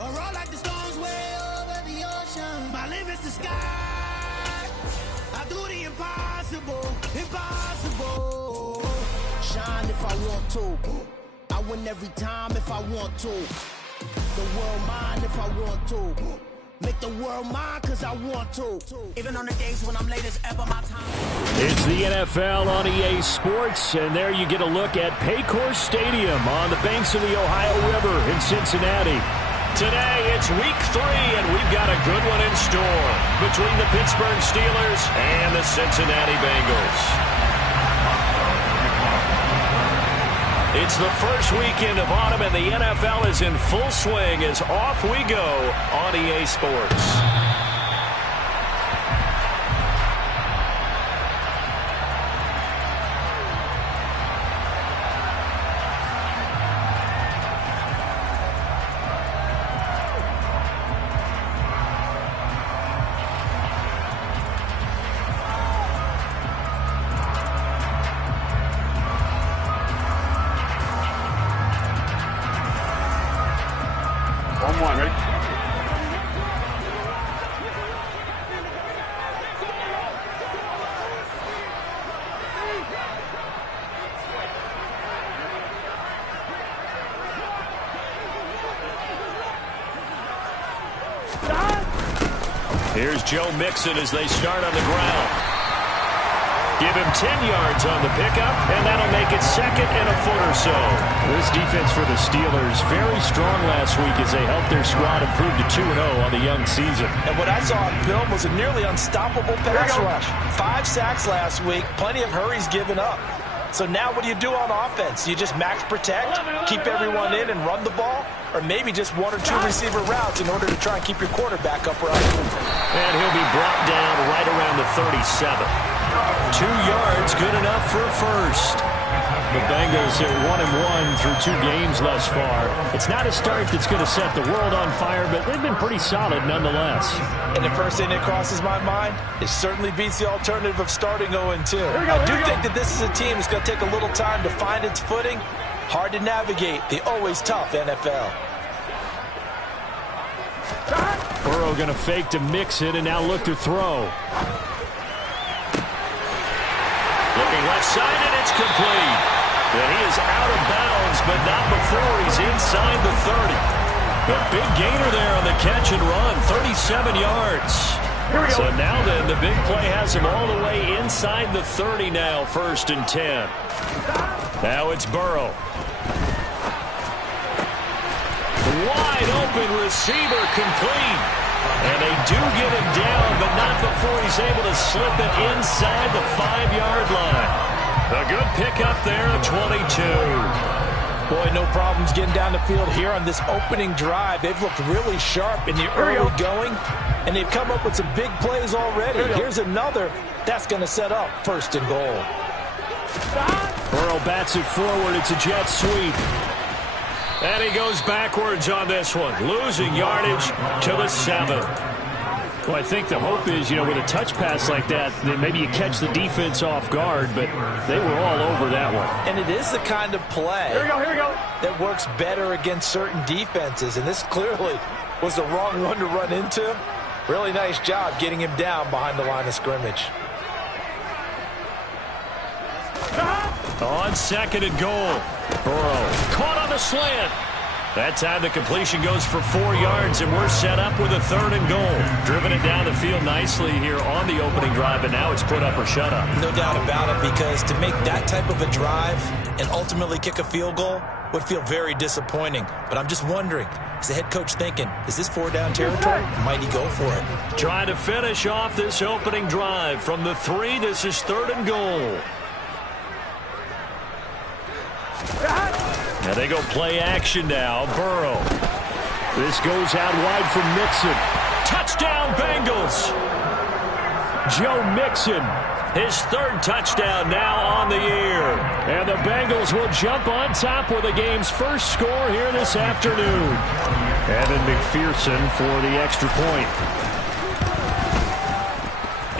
Or roll like the storms way over the ocean. My limit's the sky. I do the impossible, impossible. Shine if I want to. I win every time if I want to. The world mine if I want to. Make the world mine cause I want to. Even on the days when I'm late as ever, my time. It's the NFL on EA Sports, and there you get a look at Paycor Stadium on the banks of the Ohio River in Cincinnati. Today, it's week 3, and we've got a good one in store between the Pittsburgh Steelers and the Cincinnati Bengals. It's the first weekend of autumn, and the NFL is in full swing as off we go on EA Sports. Here's Joe Mixon as they start on the ground. Give him 10 yards on the pickup, and that'll make it second and a foot or so. This defense for the Steelers, very strong last week as they helped their squad improve to 2-0 on the young season. And what I saw on film was a nearly unstoppable pass rush. 5 sacks last week, plenty of hurries given up. So now what do you do on offense? You just max protect, keep everyone in and run the ball? Or maybe just 1 or 2 receiver routes in order to try and keep your quarterback upright. And he'll be brought down right around the 37. 2 yards, good enough for a first. The Bengals are 1-1 through 2 games thus far. It's not a start that's going to set the world on fire, but they've been pretty solid nonetheless. And the first thing that crosses my mind, it certainly beats the alternative of starting 0-2. I do think that this is a team that's going to take a little time to find its footing. Hard to navigate the always tough NFL. Burrow going to fake to mix it and now look to throw. Looking left side, and it's complete. And he is out of bounds, but not before he's inside the 30. A big gainer there on the catch and run, 37 yards. So now then, the big play has him all the way inside the 30 now, 1st and 10. Now it's Burrow. Wide open receiver complete. And they do get him down, but not before he's able to slip it inside the 5-yard line. A good pickup there at 22. Boy, no problems getting down the field here on this opening drive. They've looked really sharp in the early going, and they've come up with some big plays already. Here's another. That's going to set up 1st and goal. Burrow bats it forward. It's a jet sweep. And he goes backwards on this one, losing yardage to the 7. Well, I think the hope is, with a touch pass like that maybe you catch the defense off guard, but they were all over that one. And it is the kind of play that works better against certain defenses, and this clearly was the wrong one to run into. Really nice job getting him down behind the line of scrimmage. On 2nd and goal. Burrow caught on the slant. That time the completion goes for 4 yards, and we're set up with a 3rd and goal. Driven it down the field nicely here on the opening drive, and now it's put up or shut up. No doubt about it, because to make that type of a drive and ultimately kick a field goal would feel very disappointing. But I'm just wondering, is the head coach thinking, is this 4-down territory? Might he go for it? Trying to finish off this opening drive from the 3. This is 3rd and goal. Now they go play action now. Burrow. This goes out wide for Mixon. Touchdown, Bengals. Joe Mixon. His 3rd touchdown now on the year. And the Bengals will jump on top with the game's first score here this afternoon. Evan McPherson for the extra point.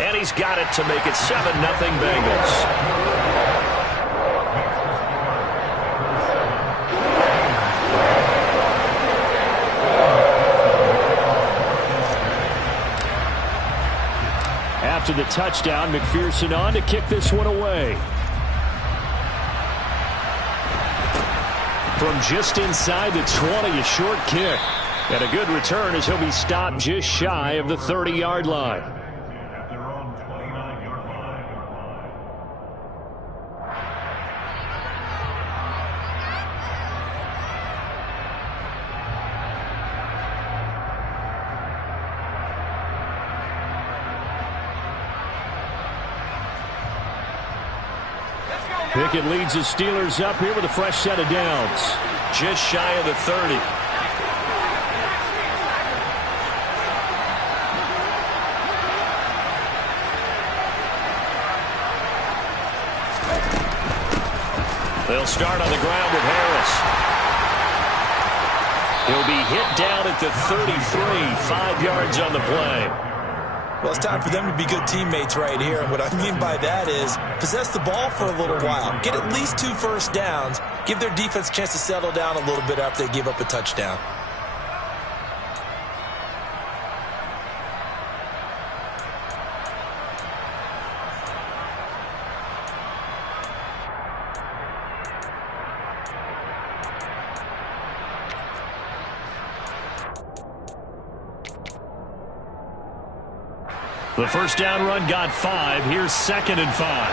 And he's got it to make it 7-0 Bengals. to the touchdown. McPherson on to kick this one away. From just inside the 20, a short kick. And a good return as he'll be stopped just shy of the 30-yard line. Pickett leads the Steelers up here with a fresh set of downs. Just shy of the 30. They'll start on the ground with Harris. He'll be hit down at the 33, 5 yards on the play. Well, it's time for them to be good teammates right here. And what I mean by that is possess the ball for a little while. Get at least 2 first downs. Give their defense a chance to settle down a little bit after they give up a touchdown. The first down run got 5. Here's 2nd and 5.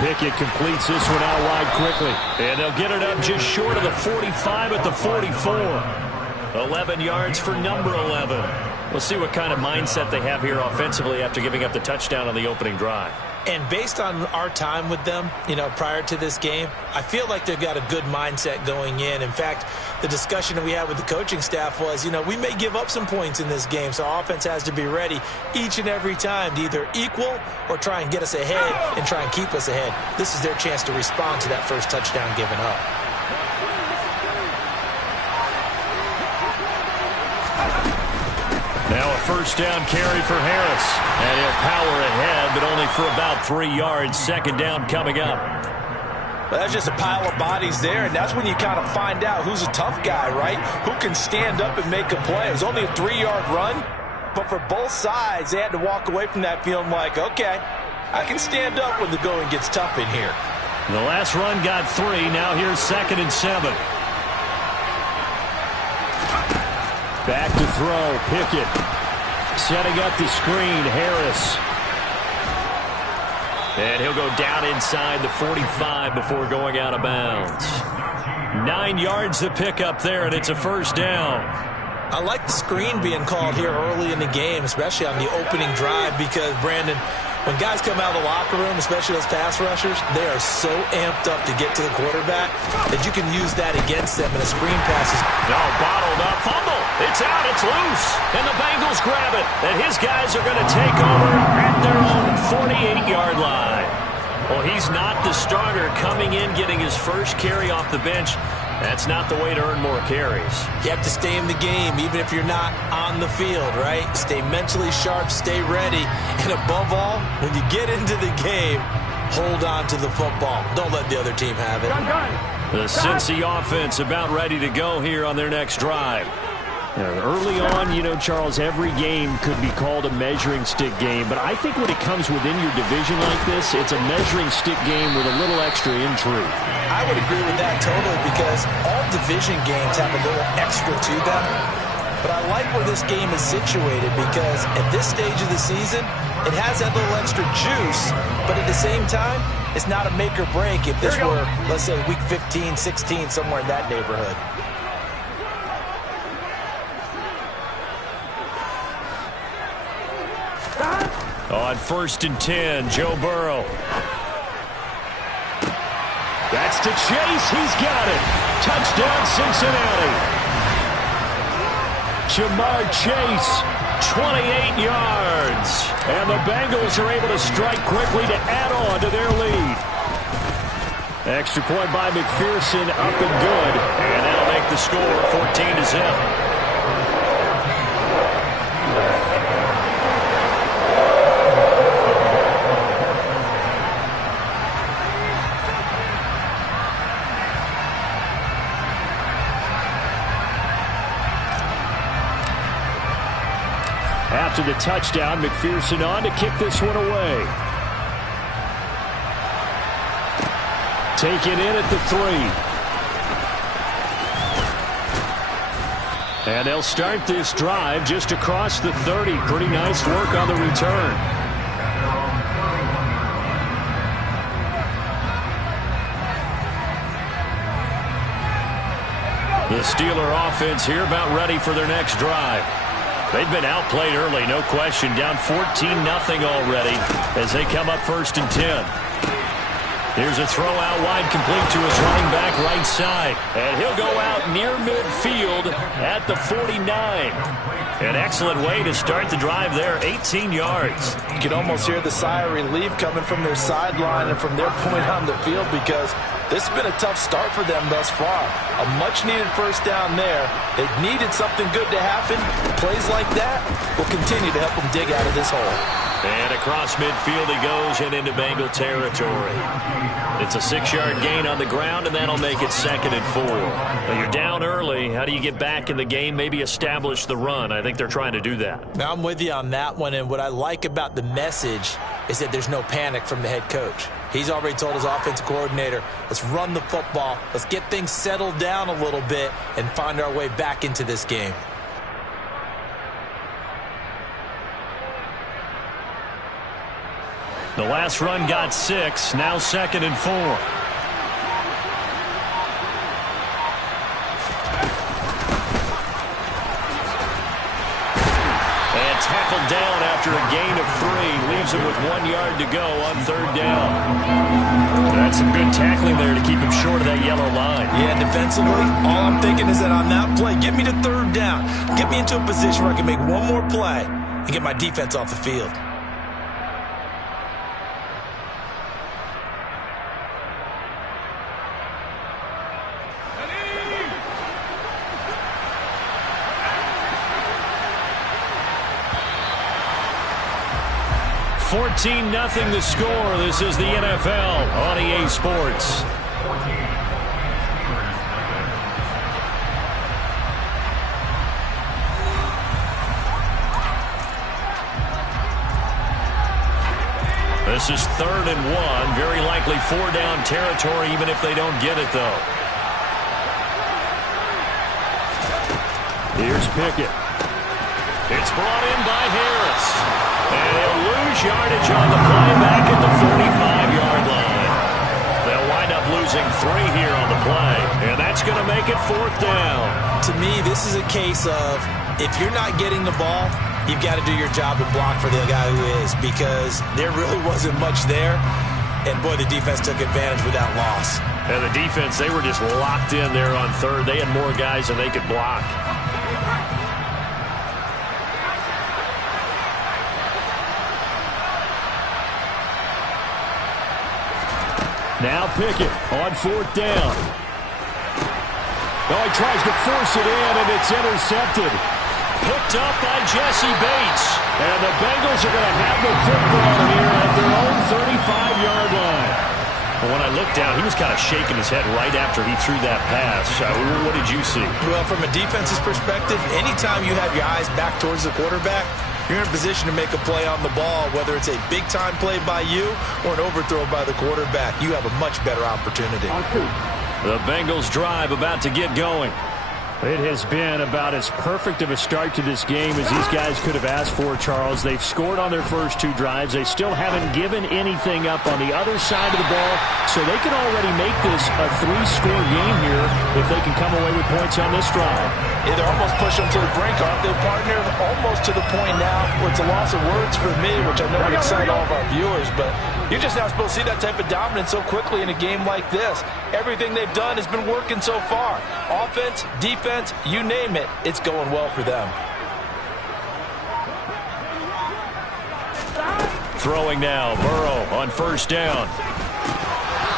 Pickett completes this one out wide quickly. And they'll get it up just short of the 45 at the 44. 11 yards for number 11. We'll see what kind of mindset they have here offensively after giving up the touchdown on the opening drive. And based on our time with them, prior to this game, I feel like they've got a good mindset going in. In fact, the discussion that we had with the coaching staff was, we may give up some points in this game, so our offense has to be ready each and every time to either equal or try and get us ahead and try and keep us ahead. This is their chance to respond to that first touchdown given up. Now a first down carry for Harris. And he'll power ahead, but only for about 3 yards. 2nd down coming up. Well, that's just a pile of bodies there, and that's when you kind of find out who's a tough guy, right? Who can stand up and make a play. It was only a 3-yard run, but for both sides, they had to walk away from that feeling like, okay, I can stand up when the going gets tough in here. The last run got 3. Now here's 2nd and 7. Back to throw. Pickett setting up the screen. Harris. And he'll go down inside the 45 before going out of bounds. 9 yards to pick up there, and it's a first down. I like the screen being called here early in the game, especially on the opening drive, because, Brandon, when guys come out of the locker room, especially those pass rushers, they are so amped up to get to the quarterback that you can use that against them, and a screen pass is... No, bottled up. Fumble. It's out. It's loose. And the Bengals grab it. And his guys are going to take over at their own 48-yard line. Well, he's not the starter coming in, getting his first carry off the bench. That's not the way to earn more carries. You have to stay in the game, even if you're not on the field, right? Stay mentally sharp, stay ready. And above all, when you get into the game, hold on to the football. Don't let the other team have it. The Cincy offense about ready to go here on their next drive. Early on, Charles, every game could be called a measuring stick game, but I think when it comes within your division like this, it's a measuring stick game with a little extra intrigue. I would agree with that totally, because all division games have a little extra to them. But I like where this game is situated, because at this stage of the season, it has that little extra juice, but at the same time, it's not a make or break if this were, let's say, week 15, 16, somewhere in that neighborhood. On 1st and 10, Joe Burrow. That's to Chase. He's got it. Touchdown, Cincinnati. Jamar Chase, 28 yards. And the Bengals are able to strike quickly to add on to their lead. Extra point by McPherson, up and good. And that'll make the score 14-0. to the touchdown. McPherson on to kick this one away. Taken in at the 3. And they'll start this drive just across the 30. Pretty nice work on the return. The Steeler offense here about ready for their next drive. They've been outplayed early, no question. Down 14-0 already as they come up 1st and 10. Here's a throw out wide, complete to his running back right side. And he'll go out near midfield at the 49. An excellent way to start the drive there, 18 yards. You can almost hear the sigh of relief coming from their sideline and from their point on the field, because this has been a tough start for them thus far. A much-needed first down there. They needed something good to happen. Plays like that will continue to help them dig out of this hole. And across midfield he goes and into Bengal territory. It's a 6-yard gain on the ground, and that'll make it 2nd and 4. Now you're down early. How do you get back in the game? Maybe establish the run. I think they're trying to do that. Now I'm with you on that one, and what I like about the message is that there's no panic from the head coach. He's already told his offensive coordinator, let's run the football, let's get things settled down a little bit and find our way back into this game. The last run got 6, now 2nd and 4. And tackled down after a gain of 3. Leaves him with 1 yard to go on 3rd down. That's some good tackling there to keep him short of that yellow line. Yeah, defensively, all I'm thinking is that on that play, get me to 3rd down. Get me into a position where I can make one more play and get my defense off the field. $14-0 the score. This is the NFL on EA Sports. This is 3rd and 1. Very likely 4-down territory, even if they don't get it, though. Here's Pickett. It's brought in by Harris. And they'll lose yardage on the play back at the 45-yard line. They'll wind up losing 3 here on the play, and that's going to make it 4th down. To me, this is a case of if you're not getting the ball, you've got to do your job and block for the guy who is, because there really wasn't much there. And, boy, the defense took advantage with that loss. And the defense, they were just locked in there on 3rd. They had more guys than they could block. Now Pickett on 4th down. Oh, he tries to force it in, and it's intercepted. Picked up by Jesse Bates. And the Bengals are going to have the football here at their own 35-yard line. When I looked down, he was kind of shaking his head right after he threw that pass. What did you see? Well, from a defense's perspective, anytime you have your eyes back towards the quarterback, you're in a position to make a play on the ball, whether it's a big-time play by you or an overthrow by the quarterback. You have a much better opportunity. The Bengals drive about to get going. It has been about as perfect of a start to this game as these guys could have asked for, Charles. They've scored on their first 2 drives. They still haven't given anything up on the other side of the ball, so they can already make this a 3-score game here if they can come away with points on this drive. Yeah, they're almost pushing them to the brink, aren't they, partner? Almost to the point now where it's a loss of words for me, which I know would excite all of our viewers, but you're just not supposed to see that type of dominance so quickly in a game like this. Everything they've done has been working so far. Offense, defense, you name it, it's going well for them. Throwing now, Burrow on 1st down.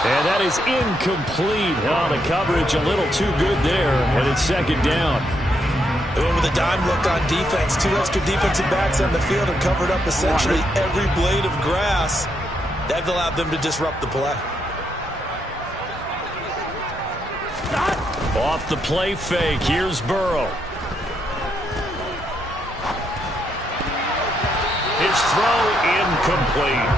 And that is incomplete. Oh, the coverage a little too good there, and it's 2nd down. They went with a dime look on defense. 2 extra defensive backs on the field and covered up essentially every blade of grass. That allowed them to disrupt the play. Off the play fake, here's Burrow. his throw incomplete.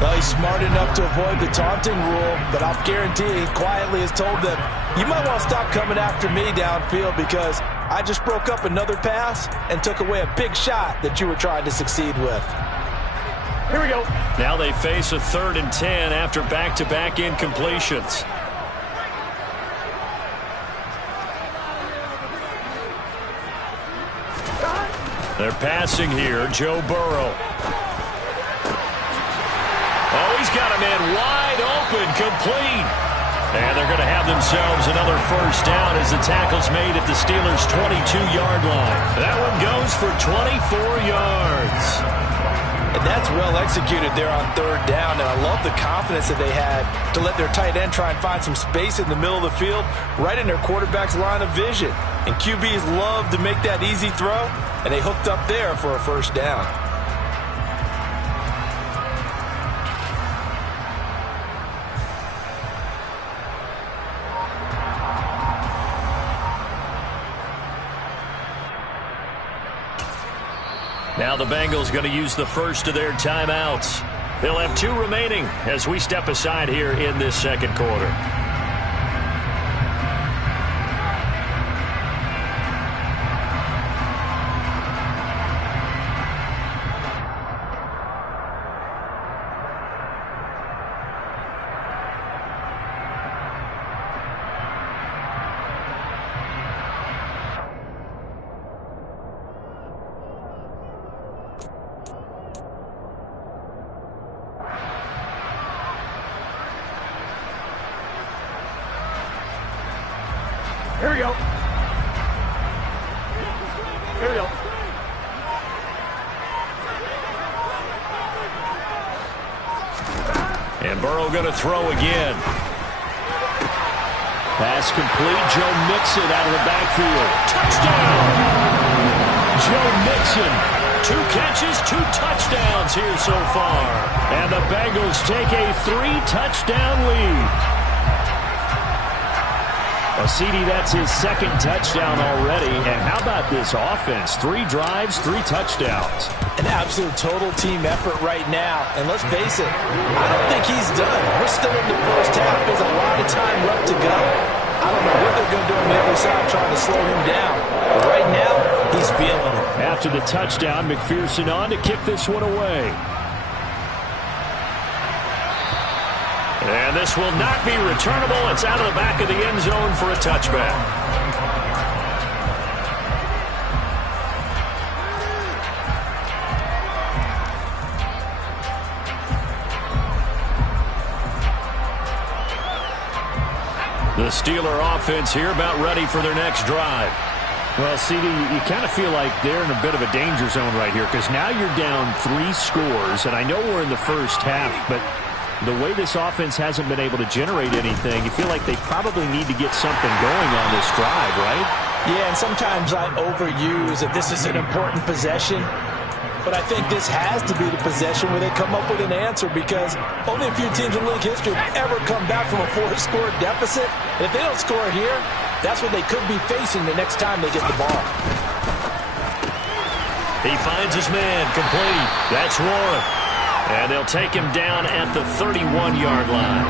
Well, he's smart enough to avoid the taunting rule, but I'll guarantee he quietly has told them, you might want to stop coming after me downfield because I just broke up another pass and took away a big shot that you were trying to succeed with. Here we go. Now they face a 3rd and 10 after back-to-back incompletions. They're passing here. Joe Burrow. Oh, he's got a man wide open, complete. And they're going to have themselves another first down as the tackle's made at the Steelers' 22-yard line. That one goes for 24 yards. And that's well executed there on 3rd down, and I love the confidence that they had to let their tight end try and find some space in the middle of the field, right in their quarterback's line of vision. And QBs love to make that easy throw, and they hooked up there for a first down. Now the Bengals going to use the first of their timeouts. They'll have 2 remaining as we step aside here in this second quarter. Here we go. Here we go. And Burrow going to throw again. Pass complete. Joe Mixon out of the backfield. Touchdown! Joe Mixon. 2 catches, 2 touchdowns here so far. And the Bengals take a 3-touchdown lead. Well, CD, that's his 2nd touchdown already. And how about this offense? 3 drives, 3 touchdowns. An absolute total team effort right now. And let's face it, I don't think he's done. We're still in the first half. There's a lot of time left to go. I don't know what they're going to do on the other side trying to slow him down. But right now, he's feeling it. After the touchdown, McPherson on to kick this one away. And this will not be returnable. It's out of the back of the end zone for a touchback. The Steeler offense here about ready for their next drive. Well, CD, you kind of feel like they're in a bit of a danger zone right here because now you're down 3 scores, and I know we're in the first half, but the way this offense hasn't been able to generate anything, you feel like they probably need to get something going on this drive, right? Yeah, and sometimes I overuse that this is an important possession. But I think this has to be the possession where they come up with an answer because only a few teams in league history have ever come back from a 4-score deficit. And if they don't score here, that's what they could be facing the next time they get the ball. He finds his man, complete. That's Warren. And they'll take him down at the 31-yard line.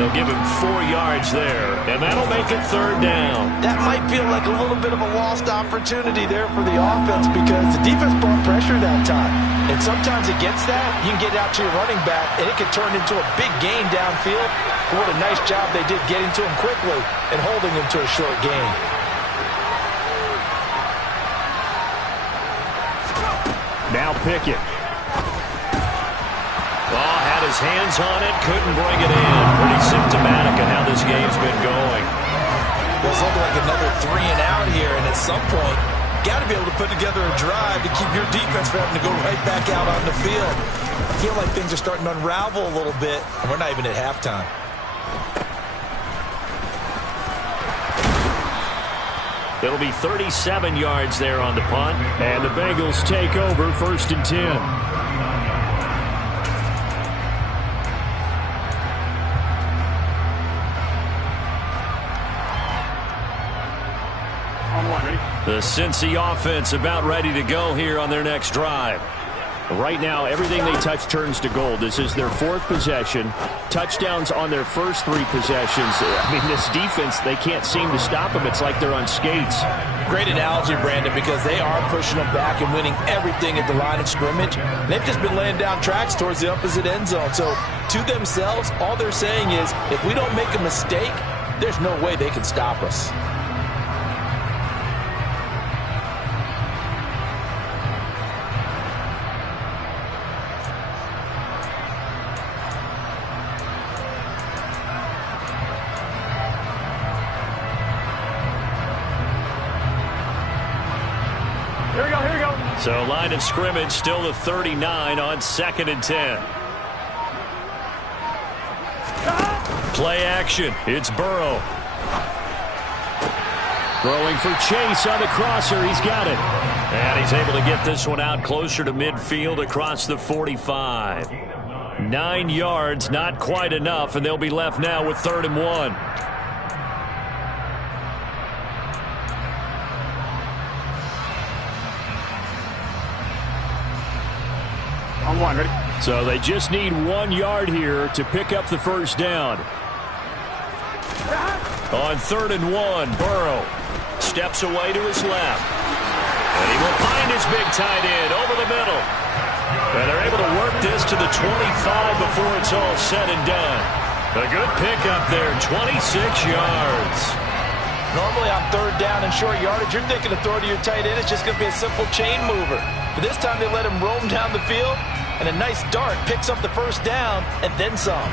They'll give him 4 yards there, and that'll make it 3rd down. That might feel like a little bit of a lost opportunity there for the offense because the defense brought pressure that time. And sometimes against that, you can get out to your running back, and it can turn into a big gain downfield. But what a nice job they did getting to him quickly and holding him to a short gain. Now Pickett. Had his hands on it, couldn't bring it in. Pretty symptomatic of how this game's been going. Well, it's looking like another 3 and out here, and at some point, got to be able to put together a drive to keep your defense from having to go right back out on the field. I feel like things are starting to unravel a little bit, and we're not even at halftime. It'll be 37 yards there on the punt. And the Bengals take over 1st and 10. The Cincy offense about ready to go here on their next drive. Right now, everything they touch turns to gold. This is their 4th possession. Touchdowns on their first 3 possessions. I mean, this defense, they can't seem to stop them. It's like they're on skates. Great analogy, Brandon, because they are pushing them back and winning everything at the line of scrimmage. They've just been laying down tracks towards the opposite end zone. So, to themselves, all they're saying is, if we don't make a mistake, there's no way they can stop us. So line of scrimmage still the 39 on 2nd and 10. Play action. It's Burrow. Throwing for Chase on the crosser. He's got it. And he's able to get this one out closer to midfield across the 45. 9 yards, not quite enough, and they'll be left now with 3rd and 1. So they just need 1 yard here to pick up the first down. On 3rd and 1, Burrow steps away to his left. And he will find his big tight end over the middle. And they're able to work this to the 25 before it's all said and done. A good pickup there, 26 yards. Normally on 3rd down and short yardage, you're thinking to throw to your tight end. It's just going to be a simple chain mover. But this time they let him roam down the field. And a nice dart picks up the first down and then some.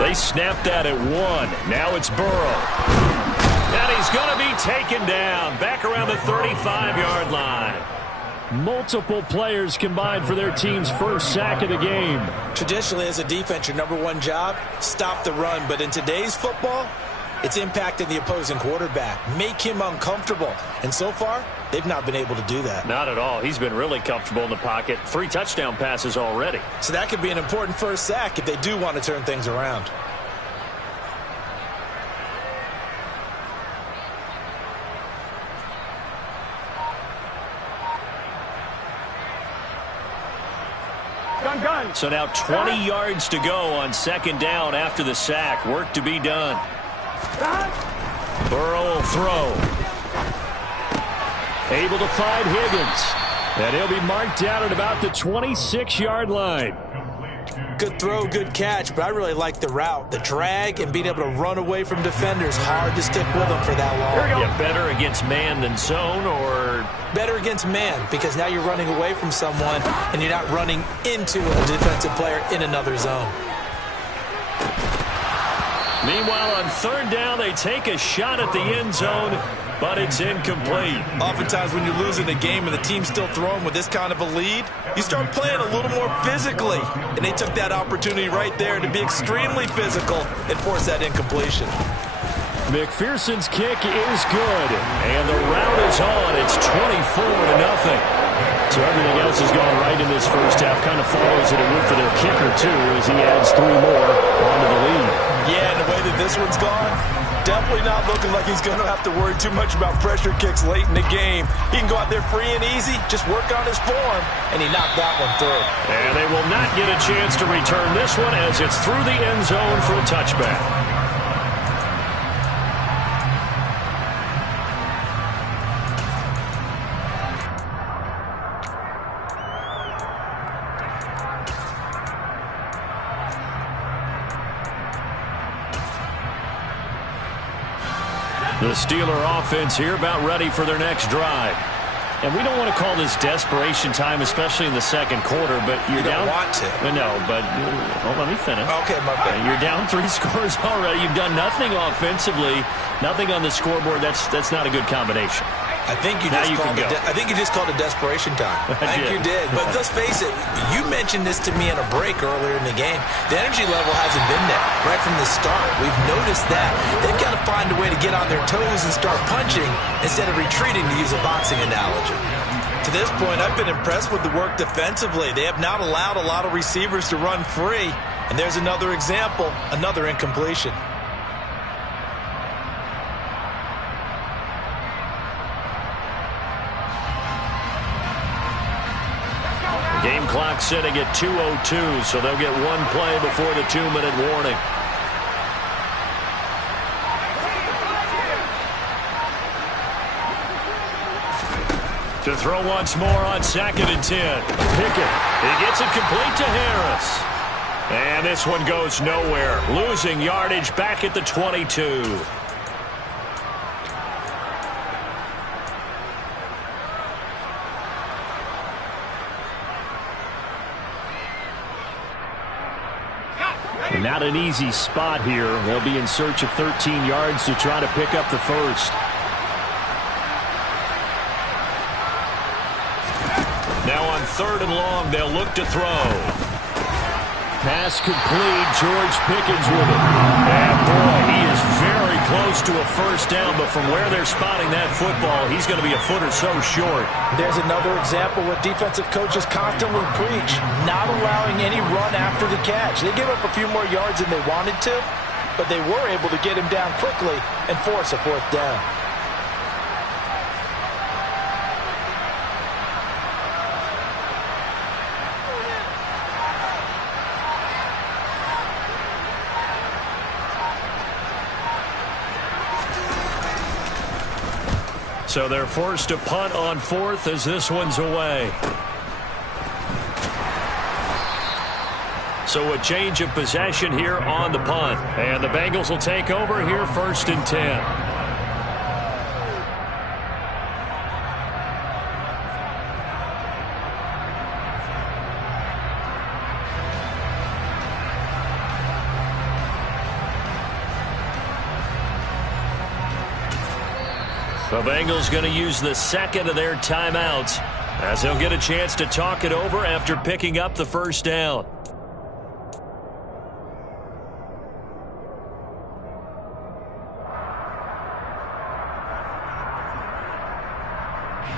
They snapped that at 1. Now it's Burrow. And he's going to be taken down back around the 35-yard line. Multiple players combined for their team's first sack of the game. Traditionally, as a defense, your #1 job, stop the run. But in today's football, it's impacting the opposing quarterback. Make him uncomfortable. And so far, they've not been able to do that. Not at all. He's been really comfortable in the pocket. 3 touchdown passes already. So that could be an important first sack if they do want to turn things around. So now 20 yards to go on 2nd down after the sack. Work to be done. Burrow will throw. Able to find Higgins. And he'll be marked down at about the 26-yard line. Good throw, good catch, but I really like the route. The drag and being able to run away from defenders. Hard to stick with them for that long. Yeah, better against man than zone, or? Better against man, because now you're running away from someone and you're not running into a defensive player in another zone. Meanwhile, on 3rd down, they take a shot at the end zone, but it's incomplete. Oftentimes when you're losing the game and the team's still throwing with this kind of a lead, you start playing a little more physically. And they took that opportunity right there to be extremely physical and force that incompletion. McPherson's kick is good. And the route is on. It's 24-0. So everything else has gone right in this first half. Kind of follows it would for their kicker, too, as he adds 3 more onto the lead. Yeah, and the way that this one's gone, definitely not looking like he's going to have to worry too much about pressure kicks late in the game. He can go out there free and easy, just work on his form, and he knocked that one through. And they will not get a chance to return this one as it's through the end zone for a touchback. The Steeler offense here about ready for their next drive. And we don't want to call this desperation time, especially in the second quarter, but you're down. You don't want to. No, but let me finish. Okay, my bad. You're down 3 scores already. You've done nothing offensively, nothing on the scoreboard. That's not a good combination. I think you just called it desperation time. I think you did. But let's face it, you mentioned this to me in a break earlier in the game. The energy level hasn't been there right from the start. We've noticed that. They've got to find a way to get on their toes and start punching instead of retreating, to use a boxing analogy. To this point, I've been impressed with the work defensively. They have not allowed a lot of receivers to run free. And there's another example, another incompletion. Game clock sitting at 2:02, so they'll get one play before the 2-minute warning. To throw once more on 2nd and 10. Pickett. He gets it complete to Harris. And this one goes nowhere. Losing yardage back at the 22. Not an easy spot here. They'll be in search of 13 yards to try to pick up the first. Now on 3rd and long, they'll look to throw. Pass complete. George Pickens with it. And boy, he is very close to a first down, but from where they're spotting that football, he's going to be a foot or so short. There's another example what defensive coaches constantly preach, not allowing any run after the catch. They gave up a few more yards than they wanted to, but they were able to get him down quickly and force a 4th down. So they're forced to punt on 4th as this one's away. So a change of possession here on the punt. And the Bengals will take over here 1st and 10. The Bengals going to use the 2nd of their timeouts as they'll get a chance to talk it over after picking up the first down.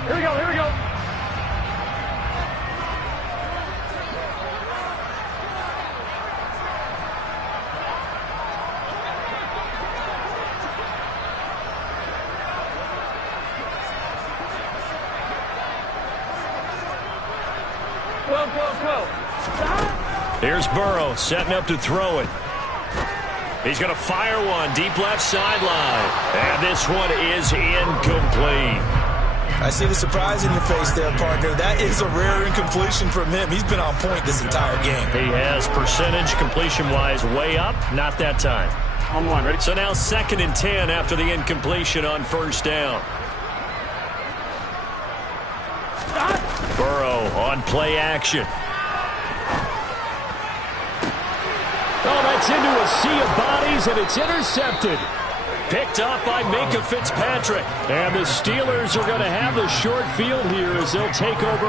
Here we go, here we go. Here's Burrow setting up to throw it. He's going to fire one deep left sideline. And this one is incomplete. I see the surprise in your face there, partner. That is a rare incompletion from him. He's been on point this entire game. He has percentage completion-wise way up. Not that time. On the line, ready? So now 2nd and 10 after the incompletion on 1st down. Burrow on play action. Oh, that's into a sea of bodies, and it's intercepted. Picked up by Minkah Fitzpatrick. And the Steelers are going to have the short field here as they'll take over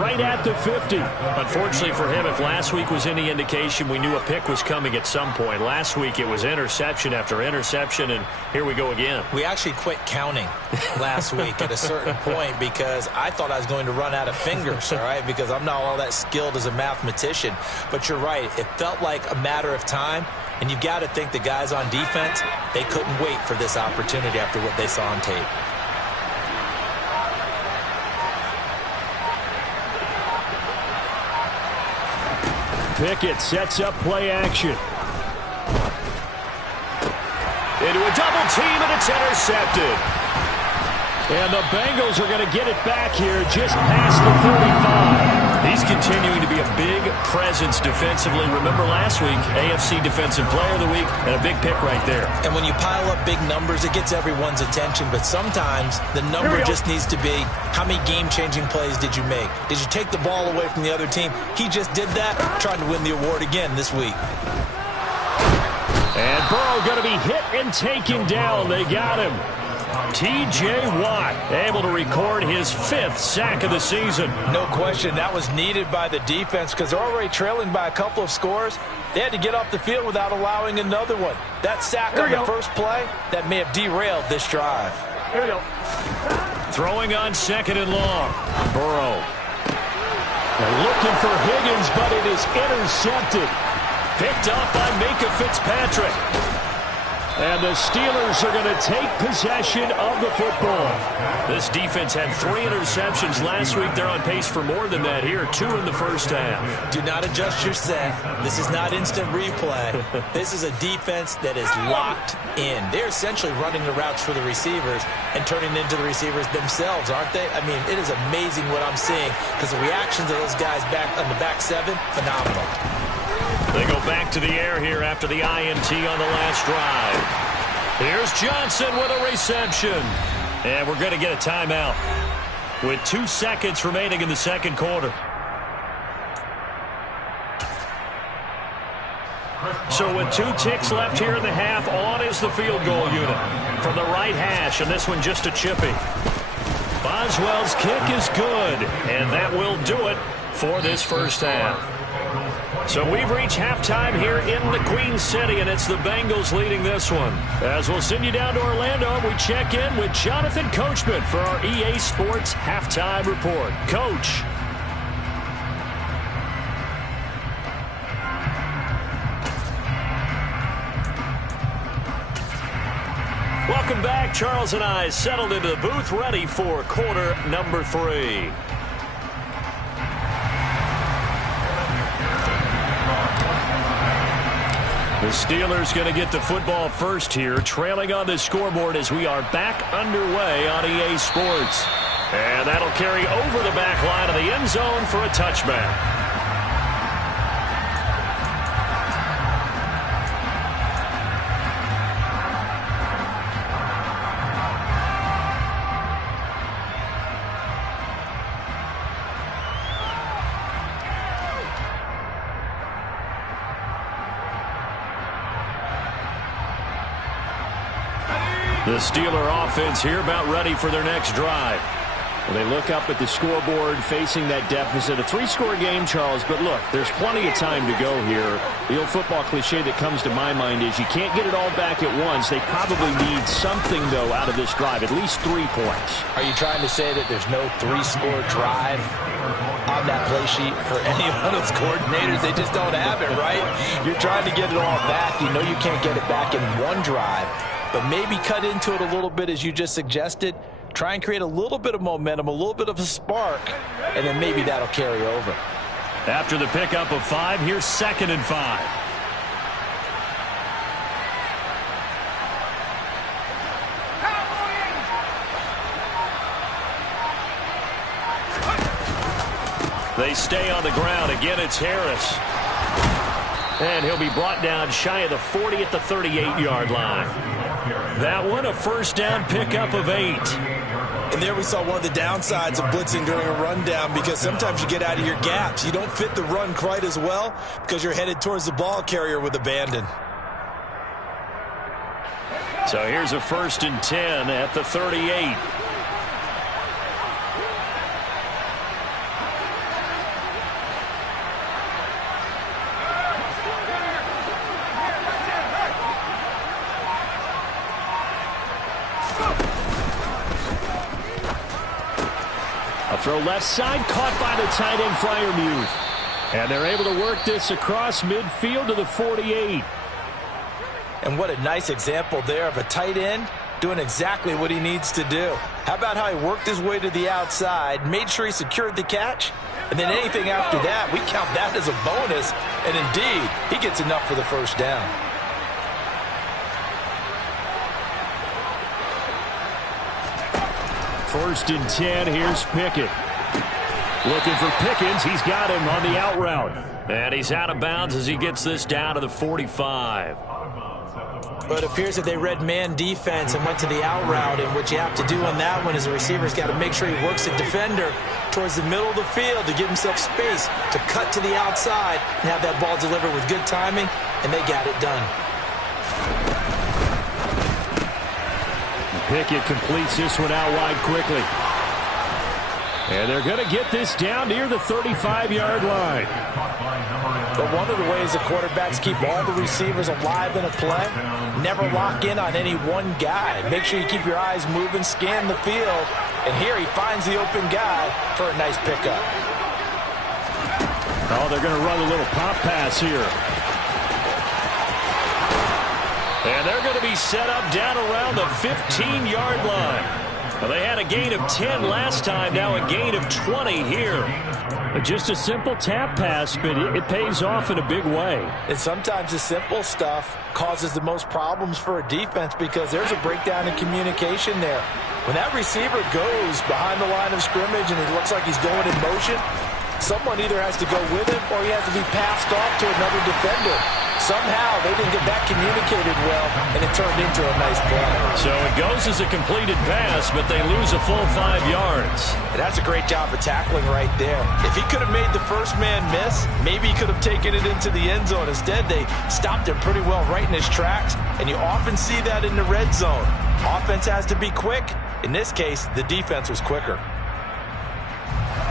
right at the 50. Unfortunately for him, if last week was any indication, we knew a pick was coming at some point. Last week it was interception after interception, and here we go again. We actually quit counting last week at a certain point because I thought I was going to run out of fingers, all right, because I'm not all that skilled as a mathematician. But you're right. It felt like a matter of time. And you've got to think the guys on defense, they couldn't wait for this opportunity after what they saw on tape. Pickett sets up play action. Into a double team, and it's intercepted. And the Bengals are going to get it back here just past the 35. He's continuing to be a big presence defensively. Remember last week, AFC Defensive Player of the Week, and a big pick right there. And when you pile up big numbers, it gets everyone's attention. But sometimes the number just needs to be, how many game-changing plays did you make? Did you take the ball away from the other team? He just did that, trying to win the award again this week. And Burrow going to be hit and taken down. They got him. T.J. Watt able to record his 5th sack of the season. No question, that was needed by the defense because they're already trailing by a couple of scores. They had to get off the field without allowing another one. That sack on the first play, that may have derailed this drive. Here we go. Throwing on 2nd and long. Burrow. They're looking for Higgins, but it is intercepted. Picked up by Micah Fitzpatrick. And the Steelers are going to take possession of the football. This defense had 3 interceptions last week. They're on pace for more than that here. 2 in the first half. Do not adjust your set. This is not instant replay. This is a defense that is locked in. They're essentially running the routes for the receivers and turning into the receivers themselves, aren't they? I mean, it is amazing what I'm seeing because the reactions of those guys back on the back 7, phenomenal. They go back to the air here after the INT on the last drive. Here's Johnson with a reception. And we're going to get a timeout with 2 seconds remaining in the second quarter. So with 2 ticks left here in the half, on is the field goal unit from the right hash, and this one just a chippy. Boswell's kick is good, and that will do it for this first half. So we've reached halftime here in the Queen City, and it's the Bengals leading this one. As we'll send you down to Orlando, we check in with Jonathan Coachman for our EA Sports Halftime Report. Coach. Welcome back. Charles and I settled into the booth, ready for quarter number 3. The Steelers going to get the football first here, trailing on the scoreboard as we are back underway on EA Sports. And that'll carry over the back line of the end zone for a touchback. The Steeler offense here about ready for their next drive. Well, they look up at the scoreboard facing that deficit. A 3-score game, Charles, but look, there's plenty of time to go here. The old football cliche that comes to my mind is you can't get it all back at once. They probably need something, though, out of this drive, at least 3 points. Are you trying to say that there's no 3-score drive on that play sheet for any one of those coordinators? They just don't have it, right? You're trying to get it all back. You know you can't get it back in one drive. But maybe cut into it a little bit as you just suggested. Try and create a little bit of momentum, a little bit of a spark, and then maybe that'll carry over. After the pickup of 5, here's 2nd and 5. They stay on the ground. Again, it's Harris. And he'll be brought down shy of the 40 at the 38-yard line. That one, a first down pickup of 8. And there we saw one of the downsides of blitzing during a rundown, because sometimes you get out of your gaps. You don't fit the run quite as well because you're headed towards the ball carrier with abandon. So here's a 1st and 10 at the 38. A throw left side, caught by the tight end Freiermuth. And they're able to work this across midfield to the 48. And what a nice example there of a tight end doing exactly what he needs to do. How about how he worked his way to the outside, made sure he secured the catch, and then anything after that, we count that as a bonus. And indeed, he gets enough for the first down. First and 10, here's Pickett. Looking for Pickens, he's got him on the out route. And he's out of bounds as he gets this down to the 45. But it appears that they read man defense and went to the out route, and what you have to do on that one is the receiver's got to make sure he works the defender towards the middle of the field to give himself space to cut to the outside and have that ball delivered with good timing, and they got it done. Pickett completes this one out wide quickly. And they're going to get this down near the 35-yard line. But one of the ways the quarterbacks keep all the receivers alive in a play, never lock in on any one guy. Make sure you keep your eyes moving, scan the field, and here he finds the open guy for a nice pickup. Oh, they're going to run a little pop pass here. And they're going to be set up down around the 15-yard line. Well, they had a gain of 10 last time, now a gain of 20 here. Just a simple tap pass, but it pays off in a big way. And sometimes the simple stuff causes the most problems for a defense because there's a breakdown in communication there. When that receiver goes behind the line of scrimmage and it looks like he's going in motion, someone either has to go with him or he has to be passed off to another defender. Somehow they didn't get that communicated well, and it turned into a nice play. So it goes as a completed pass, but they lose a full 5 yards. And that's a great job of tackling right there. If he could have made the first man miss, maybe he could have taken it into the end zone. Instead, they stopped him pretty well right in his tracks, and you often see that in the red zone. Offense has to be quick. In this case, the defense was quicker.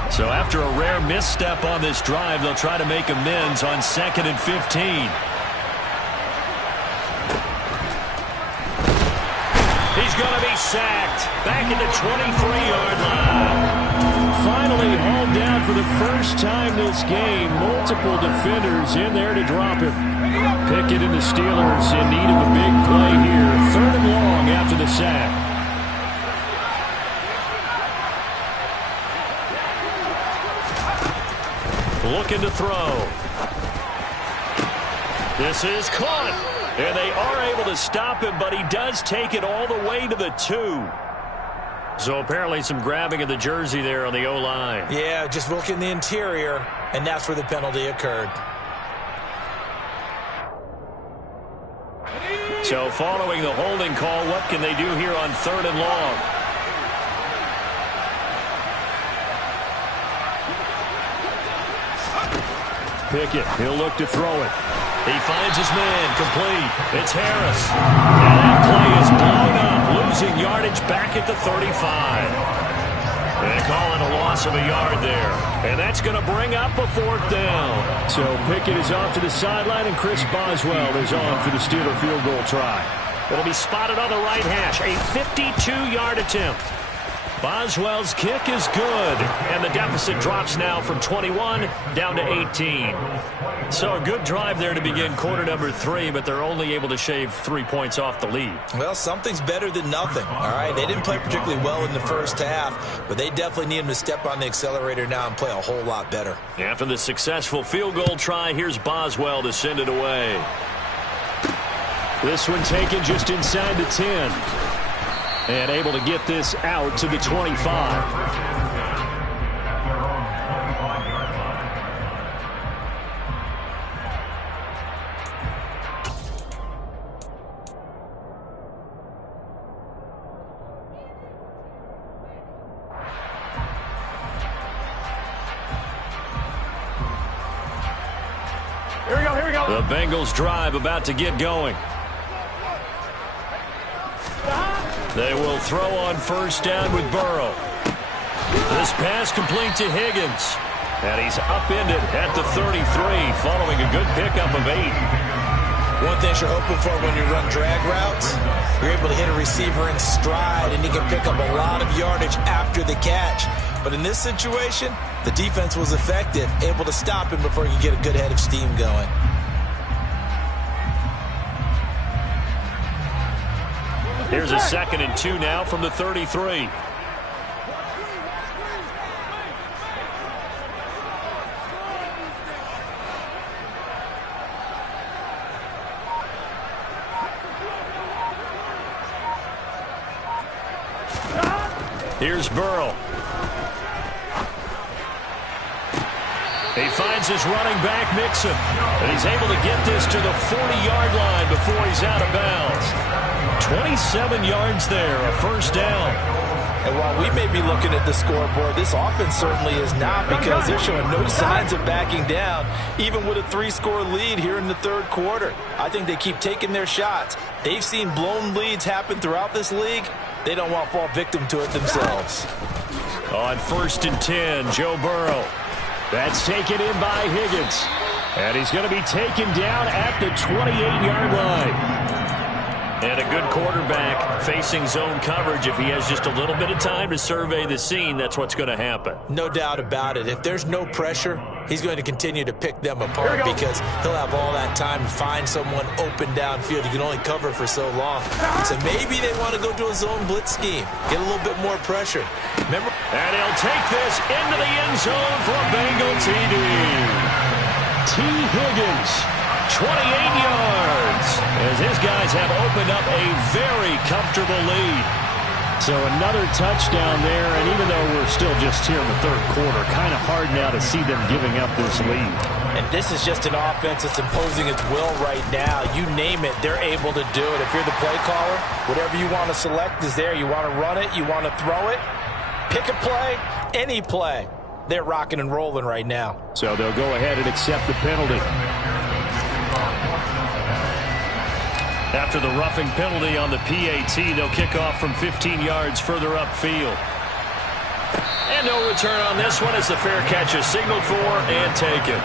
So after a rare misstep on this drive, they'll try to make amends on 2nd and 15. He's going to be sacked back at the 23-yard line. Finally hauled down for the first time this game. Multiple defenders in there to drop him. Pickett and the Steelers in need of a big play here. 3rd and long after the sack. Looking to throw. This is caught. And they are able to stop him, but he does take it all the way to the 2. So apparently some grabbing of the jersey there on the O-line. Yeah, just look in the interior, and that's where the penalty occurred. So following the holding call, what can they do here on 3rd and long? Pickett, he'll look to throw it. He finds his man, complete. It's Harris. And that play is blown up, losing yardage back at the 35. They call it a loss of a yard there. And that's going to bring up a 4th down. So Pickett is off to the sideline, and Chris Boswell is on for the Steeler field goal try. It'll be spotted on the right hash. A 52-yard attempt. Boswell's kick is good, and the deficit drops now from 21 down to 18. So a good drive there to begin quarter number 3, but they're only able to shave 3 points off the lead. Well, something's better than nothing, all right? They didn't play particularly well in the first half, but they definitely need him to step on the accelerator now and play a whole lot better. After the successful field goal try, here's Boswell to send it away. This one taken just inside the 10. And able to get this out to the 25. Here we go, here we go. The Bengals drive about to get going. They will throw on 1st down with Burrow. This pass complete to Higgins. And he's upended at the 33 following a good pickup of 8. One thing you're hoping for when you run drag routes, you're able to hit a receiver in stride and he can pick up a lot of yardage after the catch. But in this situation, the defense was effective, able to stop him before he could get a good head of steam going. Here's a 2nd and 2 now from the 33. Here's Burrow. He finds his running back, Mixon. And he's able to get this to the 40-yard line before he's out of bounds. 27 yards there, a 1st down. And while we may be looking at the scoreboard, this offense certainly is not, because they're showing no signs of backing down, even with a 3-score lead here in the 3rd quarter. I think they keep taking their shots. They've seen blown leads happen throughout this league, They don't want to fall victim to it themselves. On 1st and 10, Joe Burrow. That's taken in by Higgins. And he's going to be taken down at the 28-yard line. And a good quarterback facing zone coverage. If he has just a little bit of time to survey the scene, that's what's going to happen. No doubt about it. If there's no pressure, he's going to continue to pick them apart because he'll have all that time to find someone open downfield. He can only cover for so long. So maybe they want to go to a zone blitz scheme, get a little bit more pressure. Remember? And he'll take this into the end zone for a Bengal TD. T. Higgins, 28 yards, as his guys have opened up a very comfortable lead. So another touchdown there, and even though we're still just here in the third quarter, kind of hard now to see them giving up this lead. And this is just an offense that's imposing its will right now. You name it, they're able to do it. If you're the play caller, whatever you want to select is there. You want to run it, you want to throw it, pick a play, any play. They're rocking and rolling right now. So they'll go ahead and accept the penalty. After the roughing penalty on the PAT, they'll kick off from 15 yards further upfield. And no return on this one as the fair catch is signaled for and taken.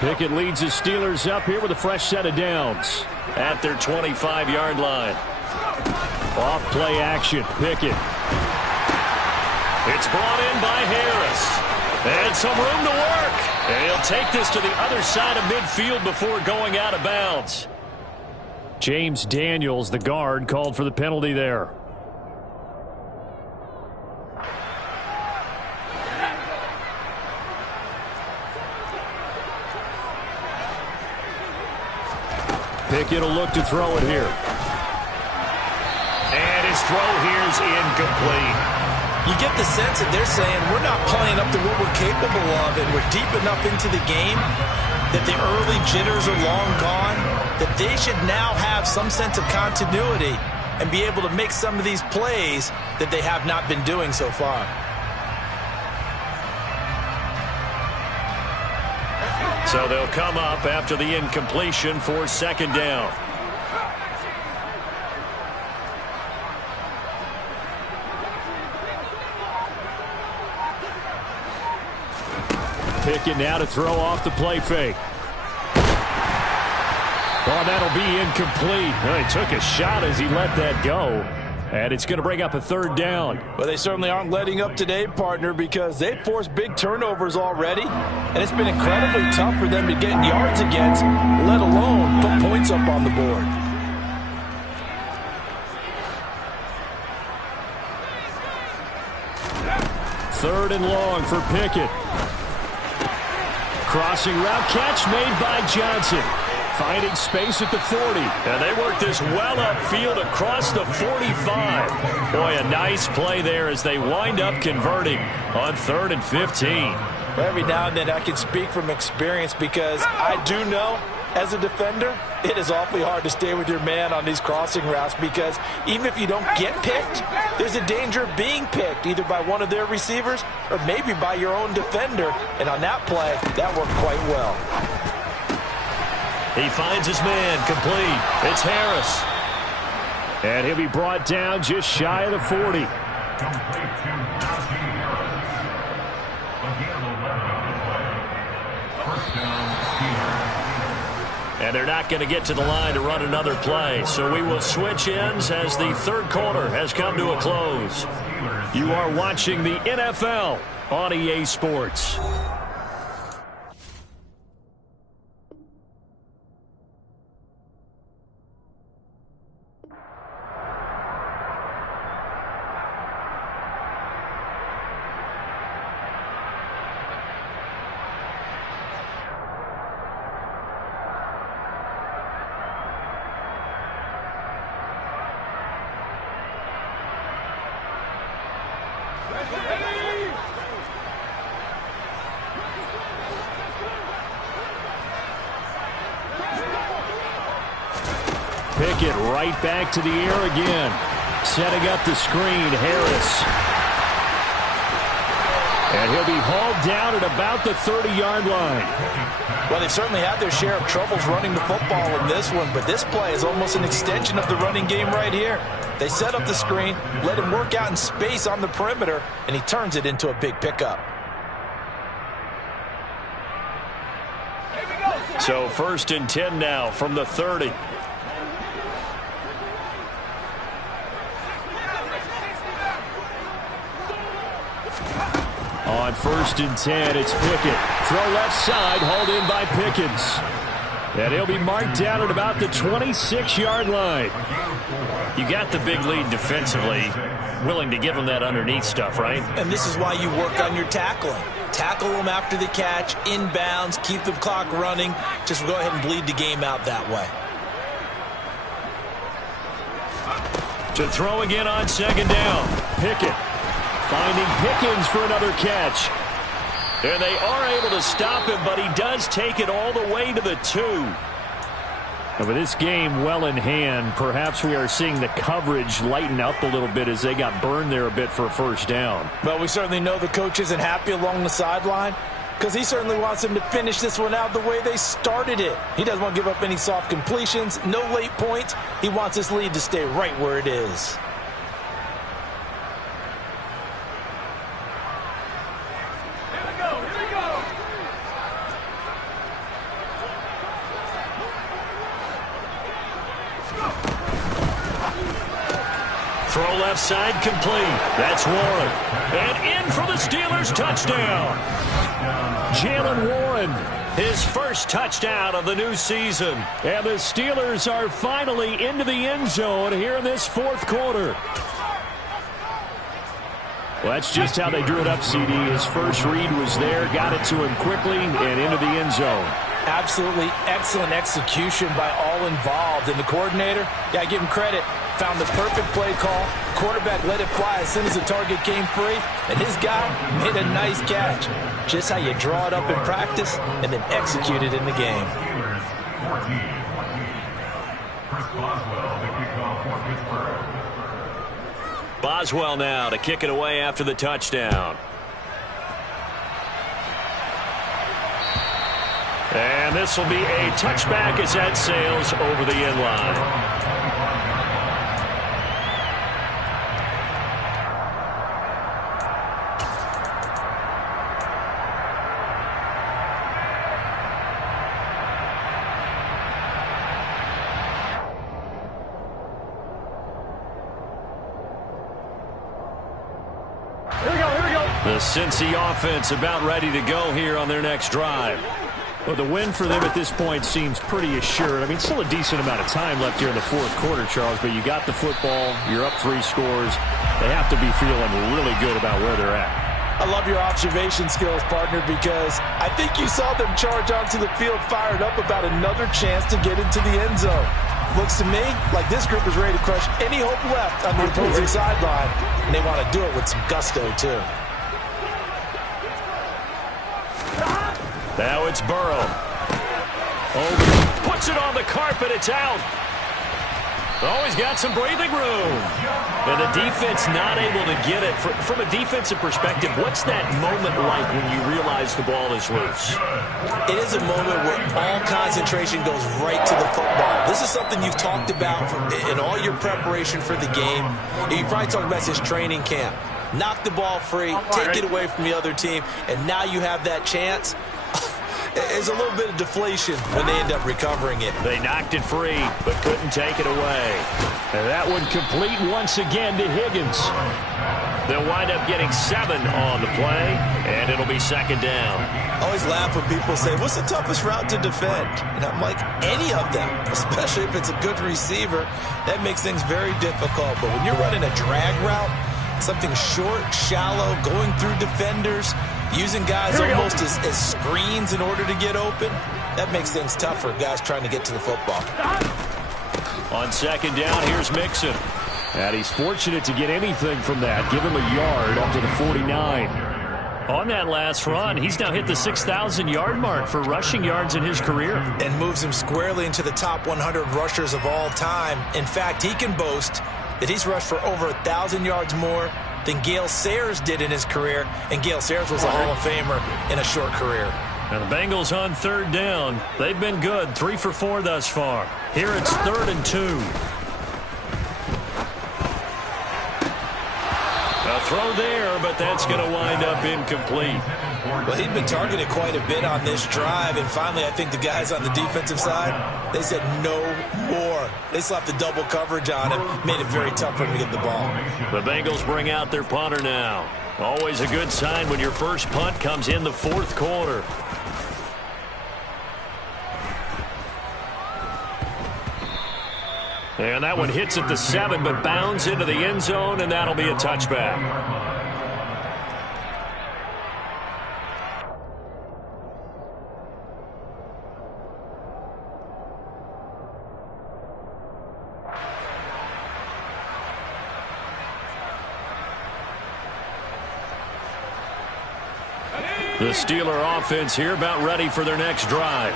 Pickett leads the Steelers up here with a fresh set of downs at their 25-yard line. Off play action, Pickett. It's brought in by Harris. And some room to work. And he'll take this to the other side of midfield before going out of bounds. James Daniels, the guard, called for the penalty there. Pickett will look to throw it here. And his throw here's incomplete. You get the sense that they're saying we're not playing up to what we're capable of, and we're deep enough into the game that the early jitters are long gone, that they should now have some sense of continuity and be able to make some of these plays that they have not been doing so far. So they'll come up after the incompletion for second down. Pickett now to throw off the play fake. Oh, that'll be incomplete. Well, he took a shot as he let that go. And it's going to bring up a third down. Well, they certainly aren't letting up today, partner, because they've forced big turnovers already. And it's been incredibly tough for them to get yards against, let alone put points up on the board. Third and long for Pickett. Crossing route catch made by Johnson. Finding space at the 40. And they work this well upfield across the 45. Boy, a nice play there as they wind up converting on 3rd and 15. Every now and then I can speak from experience because I do know as a defender, it is awfully hard to stay with your man on these crossing routes because even if you don't get picked, there's a danger of being picked either by one of their receivers or maybe by your own defender. And on that play, that worked quite well. He finds his man complete. It's Harris. And he'll be brought down just shy of the 40. And they're not going to get to the line to run another play. So we will switch ends as the third quarter has come to a close. You are watching the NFL on EA Sports. Pickett right back to the air again. Setting up the screen, Harris. And he'll be hauled down at about the 30-yard line. Well, they've certainly had their share of troubles running the football in this one, but this play is almost an extension of the running game right here. They set up the screen, let him work out in space on the perimeter, and he turns it into a big pickup. So 1st and 10 now from the 30. On 1st and 10, it's Pickett. Throw left side, hauled in by Pickens. And he'll be marked down at about the 26-yard line. You got the big lead defensively, willing to give them that underneath stuff, right? And this is why you work on your tackling. Tackle them after the catch, inbounds, keep the clock running. Just go ahead and bleed the game out that way. To throw again on 2nd down. Pickett finding Pickens for another catch. And they are able to stop him, but he does take it all the way to the 2. And with this game well in hand, perhaps we are seeing the coverage lighten up a little bit as they got burned there a bit for a 1st down. Well, we certainly know the coach isn't happy along the sideline because he certainly wants them to finish this one out the way they started it. He doesn't want to give up any soft completions, no late points. He wants this lead to stay right where it is. Throw left side complete. That's Warren. And in for the Steelers touchdown. Jalen Warren, His first touchdown of the new season. and the Steelers are finally into the end zone here in this 4th quarter. Well, that's just how they drew it up, CD. His first read was there, got it to him quickly, and into the end zone. Absolutely excellent execution by all involved. And the coordinator, yeah, give him credit, found the perfect play call. Quarterback let it fly as soon as the target came free. And his guy made a nice catch. Just how you draw it up in practice and then execute it in the game. Boswell now to kick it away after the touchdown. And this will be a touchback as that sails over the end line. The Cincy offense about ready to go here on their next drive. Well, the win for them at this point seems pretty assured. I mean, still a decent amount of time left here in the 4th quarter, Charles, but you got the football, you're up 3 scores. They have to be feeling really good about where they're at. I love your observation skills, partner, because I think you saw them charge onto the field fired up about another chance to get into the end zone. Looks to me like this group is ready to crush any hope left on the opposing sideline, and they want to do it with some gusto, too. Now it's Burrow. Puts it on the carpet. It's out. Always got some breathing room. And the defense not able to get it. From a defensive perspective, what's that moment like when you realize the ball is loose? It is a moment where all concentration goes right to the football. This is something you've talked about in all your preparation for the game. You probably talked about this training camp. Knock the ball free, take it away from the other team, and now you have that chance. There's a little bit of deflation when they end up recovering it. They knocked it free, but couldn't take it away. And that one complete once again to Higgins. They'll wind up getting 7 on the play, and it'll be 2nd down. I always laugh when people say, what's the toughest route to defend? And I'm like, any of them, especially if it's a good receiver. That makes things very difficult. But when you're running a drag route, something short, shallow, going through defenders, using guys almost as screens in order to get open, that makes things tough for guys trying to get to the football. On 2nd down, here's Mixon. And he's fortunate to get anything from that. Give him a yard up to the 49. On that last run, he's now hit the 6,000-yard mark for rushing yards in his career. And moves him squarely into the top 100 rushers of all time. In fact, he can boast that he's rushed for over 1,000 yards more than Gale Sayers did in his career, and Gale Sayers was a Hall of Famer in a short career. And the Bengals on third down. They've been good, 3 for 4 thus far. Here it's 3rd and 2. A throw there, but that's going to wind up incomplete. Well, he'd been targeted quite a bit on this drive, and finally I think the guys on the defensive side, they said no more. They slapped the double coverage on him, made it very tough for him to get the ball. The Bengals bring out their punter now. Always a good sign when your first punt comes in the 4th quarter. And that one hits at the 7, but bounds into the end zone, and that'll be a touchback. The Steeler offense here about ready for their next drive.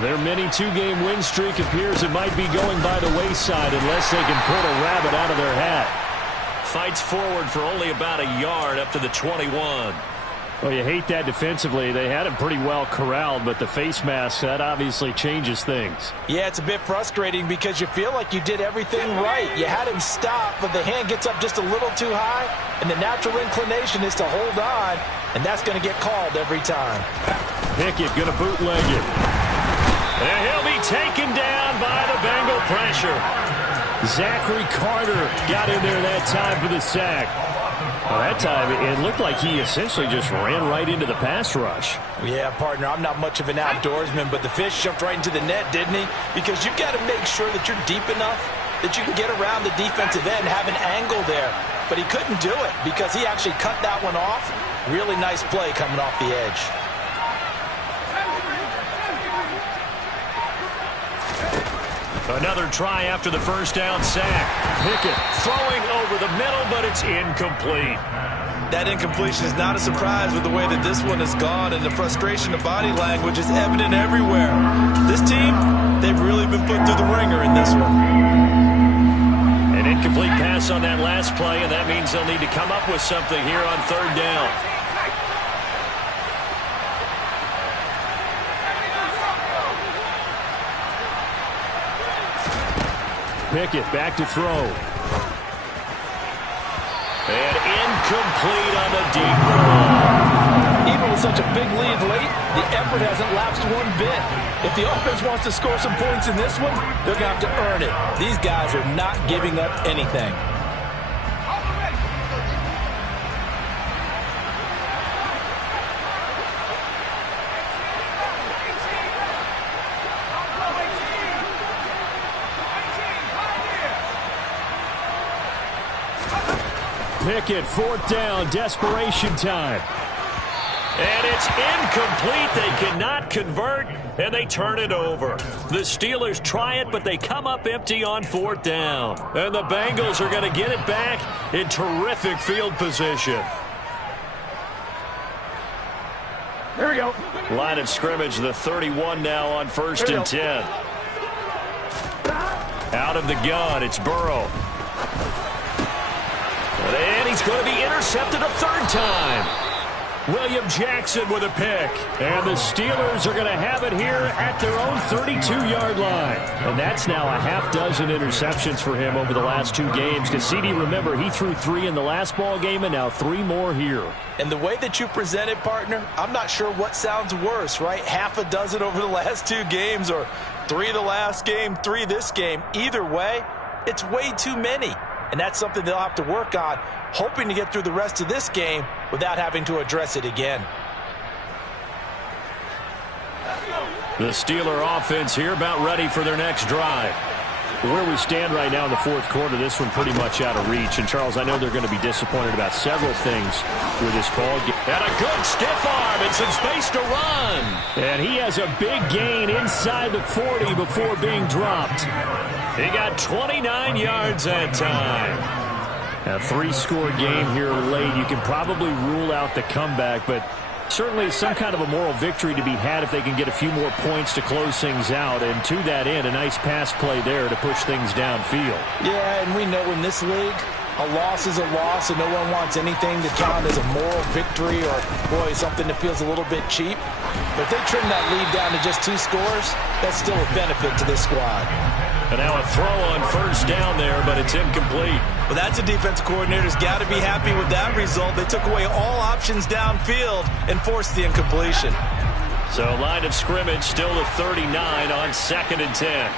Their mini 2-game win streak appears it might be going by the wayside unless they can pull a rabbit out of their hat. Fights forward for only about a yard up to the 21. Well, you hate that defensively. They had him pretty well corralled, but the face mask, that obviously changes things. Yeah, it's a bit frustrating because you feel like you did everything right. You had him stop, but the hand gets up just a little too high, and the natural inclination is to hold on, and that's going to get called every time. Pickett going to bootleg it. And he'll be taken down by the Bengal pressure. Zachary Carter got in there that time for the sack. Well, that time it looked like he essentially just ran right into the pass rush. Yeah, partner, I'm not much of an outdoorsman, but the fish jumped right into the net, didn't he? Because you've got to make sure that you're deep enough that you can get around the defensive end, have an angle there. But he couldn't do it because he actually cut that one off. Really nice play coming off the edge. Another try after the first down sack. Pickett throwing over the middle, but it's incomplete. That incompletion is not a surprise with the way that this one has gone, and the frustration of body language is evident everywhere. This team, they've really been put through the ringer in this one. An incomplete pass on that last play, and that means they'll need to come up with something here on third down. Pickett back to throw. And incomplete on the deep ball. Even with such a big lead late, the effort hasn't lapsed one bit. If the offense wants to score some points in this one, they're going to have to earn it. These guys are not giving up anything. Pickett, 4th down, desperation time. And it's incomplete. They cannot convert, and they turn it over. The Steelers try it, but they come up empty on 4th down. And the Bengals are going to get it back in terrific field position. Here we go. Line of scrimmage, the 31 now on 1st and 10. Out of the gun, it's Burrow. And he's going to be intercepted a 3rd time. William Jackson with a pick. And the Steelers are going to have it here at their own 32-yard line. And that's now a half dozen interceptions for him over the last 2 games. Because CD, remember, he threw 3 in the last ball game and now 3 more here. And the way that you present it, partner, I'm not sure what sounds worse, right? Half a dozen over the last 2 games or 3 the last game, 3 this game. Either way, it's way too many. And that's something they'll have to work on, hoping to get through the rest of this game without having to address it again. The Steeler offense here about ready for their next drive. Where we stand right now in the 4th quarter, this one pretty much out of reach. And, Charles, I know they're going to be disappointed about several things with this ball game. And a good stiff arm and some space to run. And he has a big gain inside the 40 before being dropped. He got 29 yards that time. A 3-score game here late. You can probably rule out the comeback, but certainly some kind of a moral victory to be had if they can get a few more points to close things out. And to that end, a nice pass play there to push things downfield. Yeah, and we know in this league, A loss is a loss, and no one wants anything to count as a moral victory or, boy, something that feels a little bit cheap. But if they trim that lead down to just 2 scores, that's still a benefit to this squad. And now a throw on first down there, but it's incomplete. Well, that's a defense coordinator's got to be happy with that result. They took away all options downfield and forced the incompletion. So line of scrimmage still to 39 on 2nd and 10.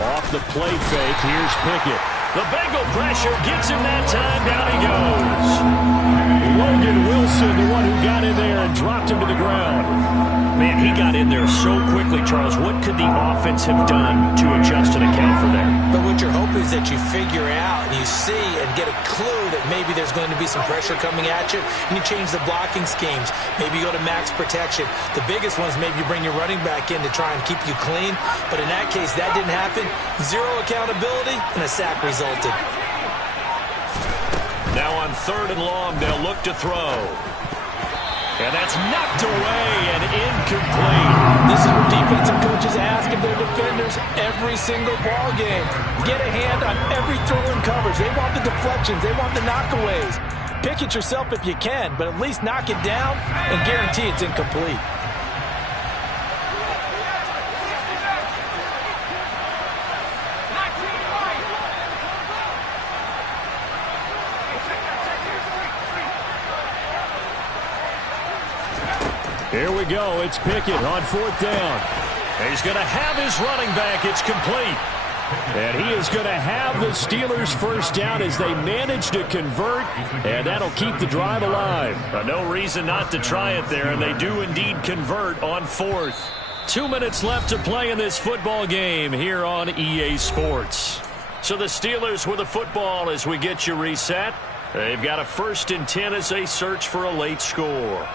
Off the play fake, here's Pickett. The Bengal pressure gets him that time. Down he goes. Logan Wilson, the one who got in there and dropped him to the ground. Man, he got in there so quickly, Charles. What could the offense have done to adjust and account for that? But what you're hoping is that you figure out and you see and get a clue that maybe there's going to be some pressure coming at you, and you change the blocking schemes. Maybe you go to max protection. The biggest one is maybe you bring your running back in to try and keep you clean. But in that case, that didn't happen. 0 accountability, and a sack resulted. Now on 3rd and long, they'll look to throw. And that's knocked away and incomplete. This is what defensive coaches ask of their defenders every single ball game. Get a hand on every throw in coverage. They want the deflections. They want the knockaways. Pick it yourself if you can, but at least knock it down and guarantee it's incomplete. Here we go. It's Pickett on 4th down. He's going to have his running back. It's complete. And he is going to have the Steelers first down as they manage to convert, and that'll keep the drive alive. No reason not to try it there, and they do indeed convert on 4th. 2 minutes left to play in this football game here on EA Sports. So the Steelers with the football as we get you reset. They've got a 1st and 10 as they search for a late score.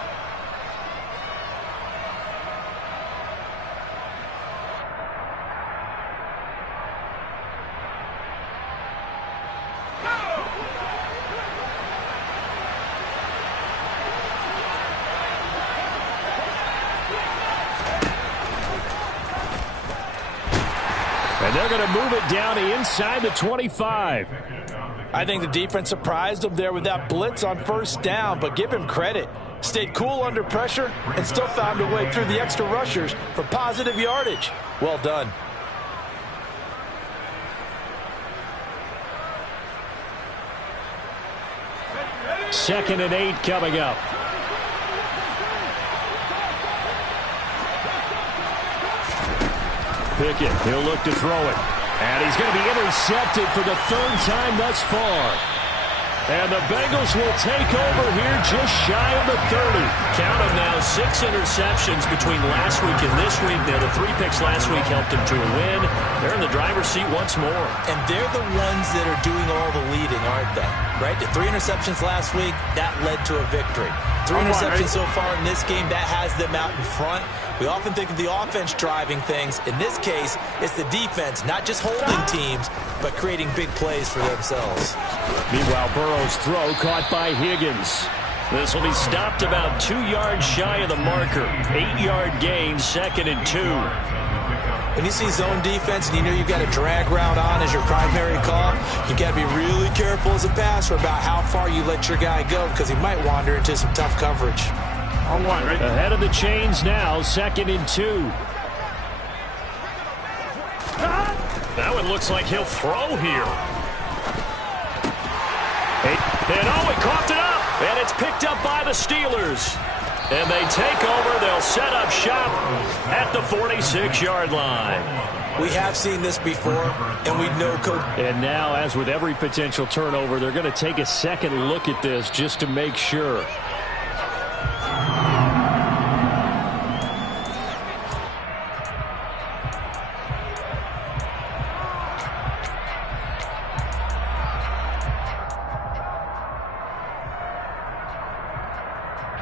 And they're going to move it down to inside the 25. I think the defense surprised him there with that blitz on 1st down, but give him credit. Stayed cool under pressure and still found a way through the extra rushers for positive yardage. Well done. Second and 8 coming up. Pickett, he'll look to throw it. And he's going to be intercepted for the 3rd time thus far. And the Bengals will take over here just shy of the 30. Count them now, 6 interceptions between last week and this week. Now, the 3 picks last week helped them to a win. They're in the driver's seat once more. And they're the ones that are doing all the leading, aren't they? Right? The 3 interceptions last week, that led to a victory. 3 interceptions so far in this game, that has them out in front. We often think of the offense driving things. In this case, it's the defense, not just holding teams, but creating big plays for themselves. Meanwhile, Burrow's throw caught by Higgins. This will be stopped about 2 yards shy of the marker. 8-yard gain, 2nd and 2. When you see zone defense and you know you've got a drag route on as your primary call, you've got to be really careful as a passer about how far you let your guy go because he might wander into some tough coverage. On 1, right? Ahead of the chains now, 2nd and 2. That one looks like he'll throw here. And oh, he coughed it up. And it's picked up by the Steelers. And they take over. They'll set up shop at the 46-yard line. We have seen this before, and we know Coach. And now, as with every potential turnover, they're going to take a second look at this just to make sure.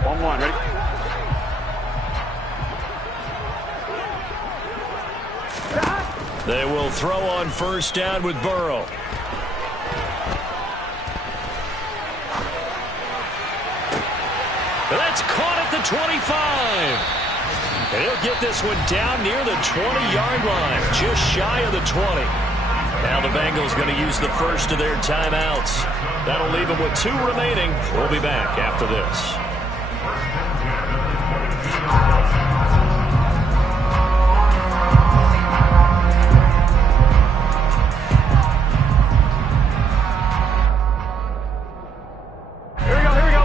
On 1, ready? They will throw on 1st down with Burrow. That's caught at the 25. And he'll get this one down near the 20-yard line, just shy of the 20. Now the Bengals going to use the first of their timeouts. That'll leave them with 2 remaining. We'll be back after this.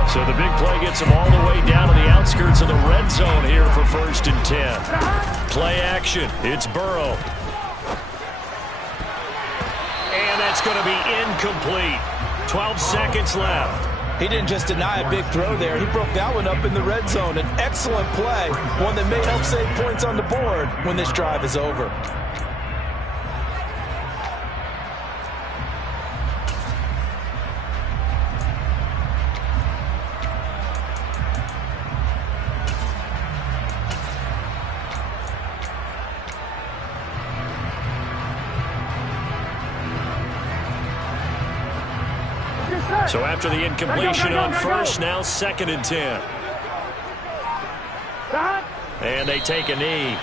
So the big play gets them all the way down to the outskirts of the red zone here for 1st and 10. Play action. It's Burrow. And that's going to be incomplete. 12 seconds left. He didn't just deny a big throw there. He broke that one up in the red zone. An excellent play. One that may help save points on the board when this drive is over. So after the incompletion on first, now 2nd and 10. And they take a knee.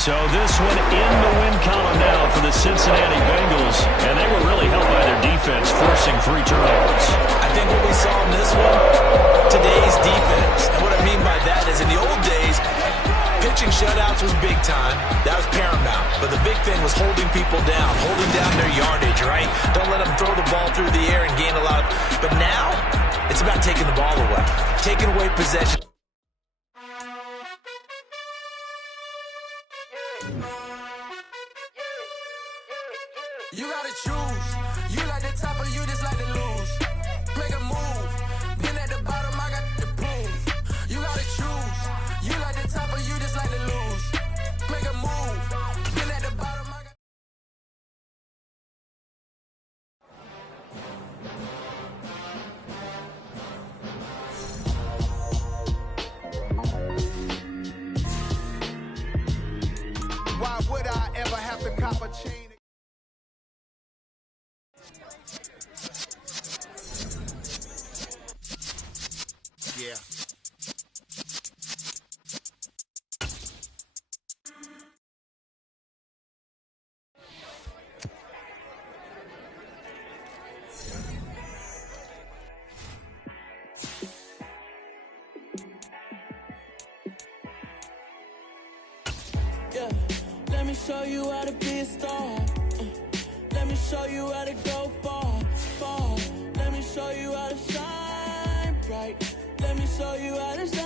So this one in the win column now for the Cincinnati Bengals, and they were really helped by their defense, forcing 3 turnovers. I think what we saw in this one, today's defense. And what I mean by that is in the old days, pitching shutouts was big time. That was paramount. But the big thing was holding people down, holding down their yardage, right? Don't let them throw the ball through the air and gain a lot. But now, it's about taking the ball away, taking away possession. You gotta choose. You like the top or you just like to lose. Make a move. Been at the bottom, I got the proof. You gotta choose. You like the top or you just like to lose. Make a move. Been at the bottom, I got... Why would I ever have to cop a chain? Yeah. Yeah, let me show you how to be a star. Let me show you how to go far, far. Let me show you how to shine bright. Let me show you how to shine.